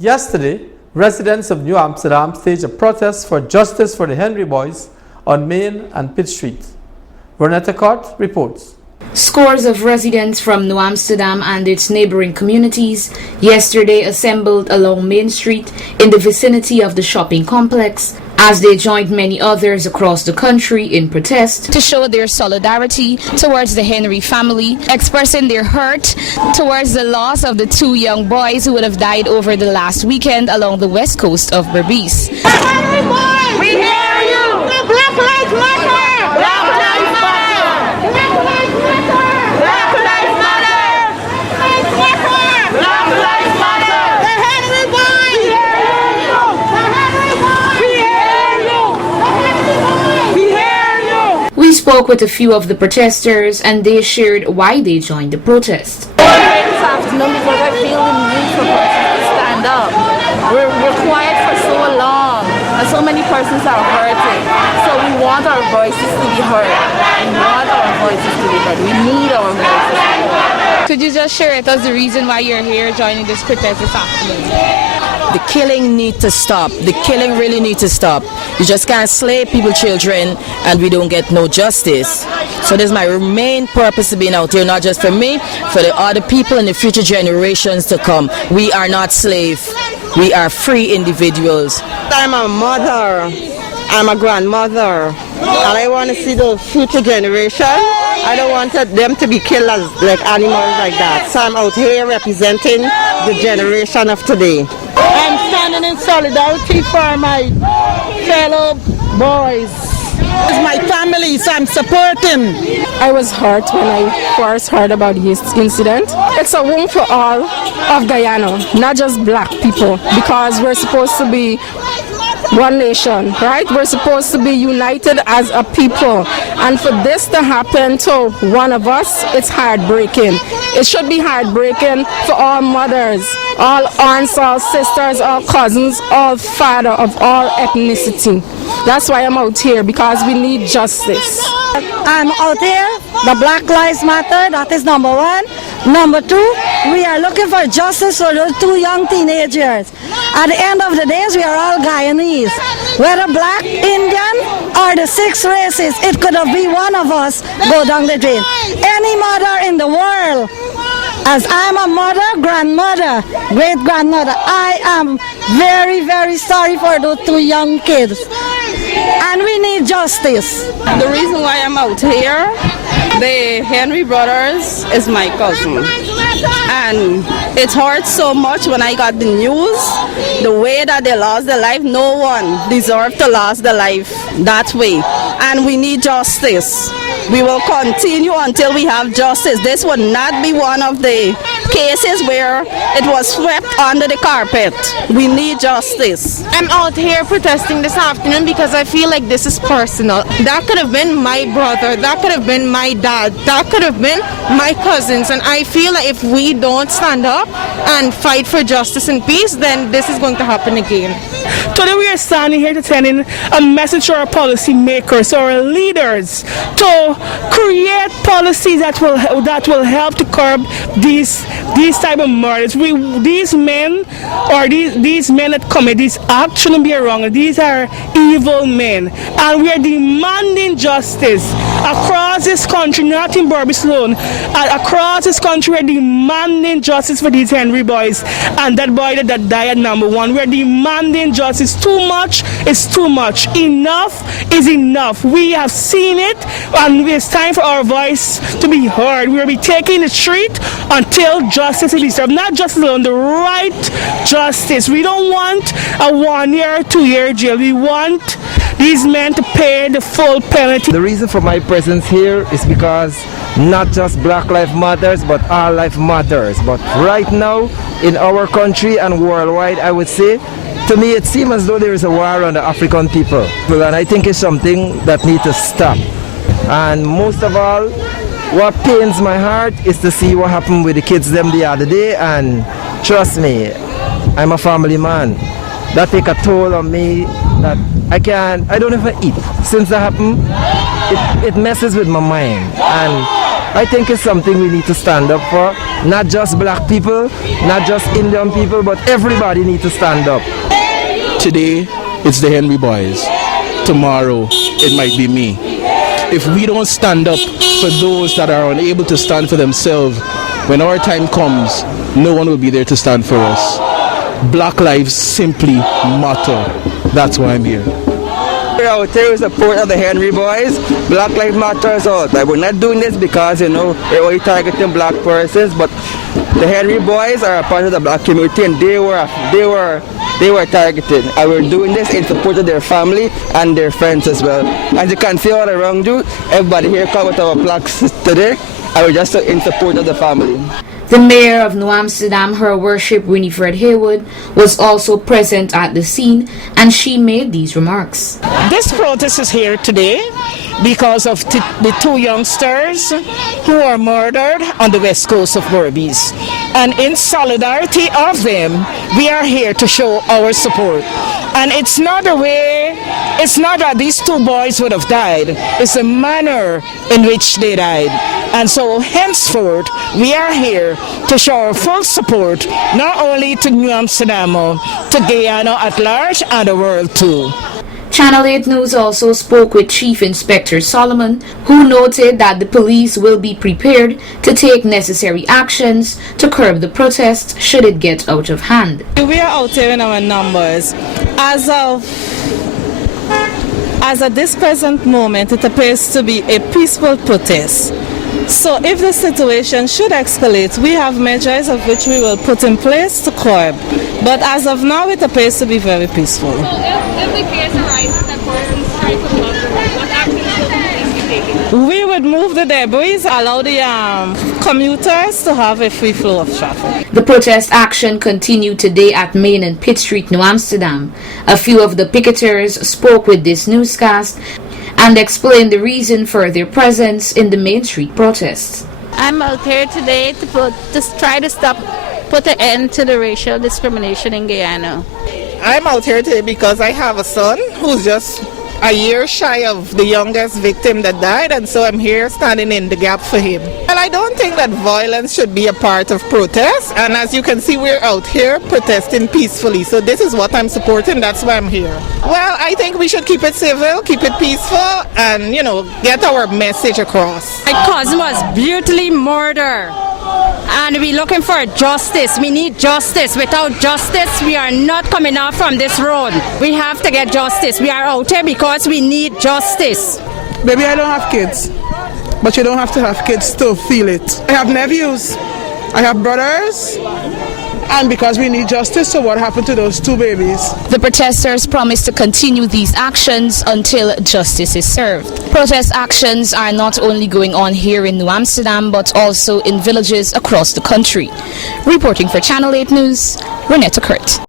Yesterday, residents of New Amsterdam staged a protest for justice for the Henry boys on Main and Pitt Street. Ronetta Cott reports. Scores of residents from New Amsterdam and its neighboring communities yesterday assembled along Main Street in the vicinity of the shopping complex as they joined many others across the country in protest to show their solidarity towards the Henry family, expressing their hurt towards the loss of the two young boys who would have died over the last weekend along the west coast of Berbice. Henry boys, we hear you! The Black Lives Matter! Black Lives Matter! Black Lives Matter! Black Lives Matter! Black Lives Matter! The Henry boys! We hear you! The Henry boys! We hear you! The Henry boys! We hear you! We spoke with a few of the protesters and they shared why they joined the protest. I'm here this afternoon because I feel the need for persons to stand up. We're quiet for so long and so many persons are hurting. So we want our voices to be heard. We want our voices to be heard. We need our voices to be heard. Could you just share with us the reason why you're here joining this protest this afternoon? The killing need to stop. The killing really need to stop. You just can't slay people, children, and we don't get no justice. So this is my main purpose of being out here, not just for me, for the other people and the future generations to come. We are not slaves. We are free individuals. I'm a mother. I'm a grandmother. And I want to see the future generation. I don't want them to be killed as like animals like that. So I'm out here representing the generation of today. I'm standing in solidarity for my fellow boys. It's my family, so I'm supporting. I was hurt when I first heard about this incident. It's a wound for all of Guyana, not just black people, because we're supposed to be one nation, right? We're supposed to be united as a people. And for this to happen to one of us, it's heartbreaking. It should be heartbreaking for all mothers, all aunts, all sisters, all cousins, all father of all ethnicity. That's why I'm out here, because we need justice. I'm out here, the Black Lives Matter, that is number one. Number two, we are looking for justice for those two young teenagers. At the end of the day, we are all Guyanese. Whether black, Indian, or the six races, it could have been one of us go down the drain. Any mother in the world, as I'm a mother, grandmother, great-grandmother, I am very, very sorry for those two young kids. And we need justice. The reason why I'm out here, the Henry brothers is my cousin. And it hurt so much when I got the news, the way that they lost their life. No one deserved to lose their life that way. And we need justice. We will continue until we have justice. This would not be one of the cases where it was swept under the carpet. We need justice. I'm out here protesting this afternoon because I feel like this is personal. That could have been my brother, that could have been my dad, that could have been my cousins, and I feel like if we don't stand up and fight for justice and peace, then this is going to happen again. Today we are standing here to send in a message to our policy makers, our leaders, to create policies that will help to curb these type of murders. These men that commit these acts shouldn't be wrong. These are evil men, and we are demanding justice across this country, not in Berbice alone. Across this country, we are demanding justice for these Henry boys and that boy that died at number one. We are demanding justice. Too much is too much. Enough is enough. We have seen it, and it's time for our voice to be heard. We will be taking the street until justice is served. Not justice alone, the right justice. We don't want a 1 year or 2 year jail. We want these men to pay the full penalty. The reason for my presence here is because not just Black Lives Matters, but all life matters. But right now, in our country and worldwide, I would say, to me it seems as though there is a war on the African people. And I think it's something that needs to stop. And most of all, what pains my heart is to see what happened with the kids them the other day. And trust me, I'm a family man. That take a toll on me that I don't even eat. Since that happened, it messes with my mind. And I think it's something we need to stand up for. not just black people, not just Indian people, but everybody need to stand up. Today, it's the Henry boys. Tomorrow, it might be me. If we don't stand up for those that are unable to stand for themselves, when our time comes, no one will be there to stand for us. Black lives simply matter. That's why I'm here. We're out here with support of the Henry boys. Black Lives Matter out. Like, we're not doing this because, we're only targeting black persons, but the Henry boys are a part of the black community, and they were targeted. And we're doing this in support of their family and their friends as well. As you can see all around you, everybody here come with our plaques today, and we're just in support of the family. The mayor of New Amsterdam, Her Worship Winifred Haywood, was also present at the scene, and she made these remarks. This protest is here today because of the two youngsters who were murdered on the west coast of Berbice. And in solidarity of them, we are here to show our support. And it's not that these two boys would have died, it's the manner in which they died. And so henceforth, we are here to show our full support, not only to New Amsterdam, to Guyana at large and the world too. Channel 8 News also spoke with Chief Inspector Solomon, who noted that the police will be prepared to take necessary actions to curb the protest should it get out of hand. We are out here in our numbers. As at this present moment, it appears to be a peaceful protest. So if the situation should escalate, we have measures of which we will put in place to curb. But as of now, it appears to be very peaceful. So if the case arises that persons try to block the road, what actions will the police be taking? We would move the debris, allow the commuters to have a free flow of traffic. The protest action continued today at Main and Pitt Street, New Amsterdam. A few of the picketers spoke with this newscast and explained the reason for their presence in the Main Street protests. I'm out here today to try to put an end to the racial discrimination in Guyana. I'm out here today because I have a son who's just a year shy of the youngest victim that died, and so I'm here standing in the gap for him. Well, I don't think that violence should be a part of protest, and as you can see, we're out here protesting peacefully, so this is what I'm supporting. That's why I'm here. Well, I think we should keep it civil, keep it peaceful, and get our message across. My cousin was brutally murdered, and we're looking for justice. We need justice. Without justice, we are not coming out from this road. We have to get justice. We are out here because we need justice. Baby, I don't have kids, but you don't have to have kids to feel it. I have nephews, I have brothers, and because we need justice, so what happened to those two babies? The protesters promise to continue these actions until justice is served. Protest actions are not only going on here in New Amsterdam, but also in villages across the country. Reporting for Channel 8 News, Renetta Kurt.